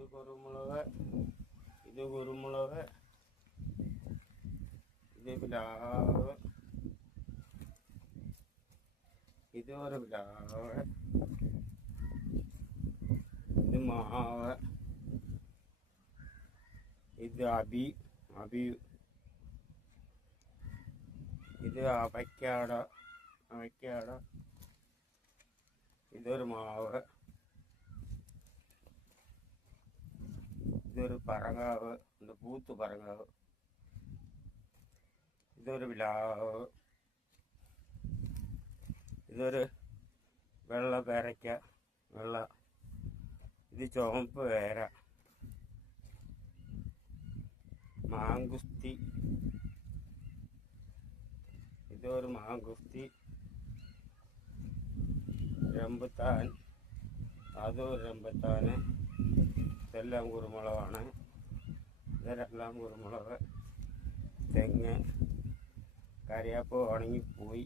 ഇത് കുരുമുളക്, ഇത് കുരുമുളക്, ഇത് പ്ലാവ്, ഇത് ഒരു പ്ലാവ്, ഇത് മാവ്, ഇത് അബി, ഇത് അവയ്ക്കാട, ഇതൊരു മാവ്, ഇതൊരു പറങ്ങാവ്, പൂത്ത് പറങ്ങാവ്, ഇതൊരു പ്ലാവ്, ഇതൊരു വെള്ള പേരയ്ക്ക, ഇത് ചുവപ്പ് പേര, മാങ്കുസ്തി, ഇതൊരു മാങ്കുസ്തി, റംബുട്ടാൻ, അതൊരു റംബുട്ടാന്. ഇതെല്ലാം കുരുമുളകാണ്. ഇതെല്ലാം കുരുമുളക്, തെങ്ങ്, കരിയാപ്പ് ഉണങ്ങിപ്പോയി.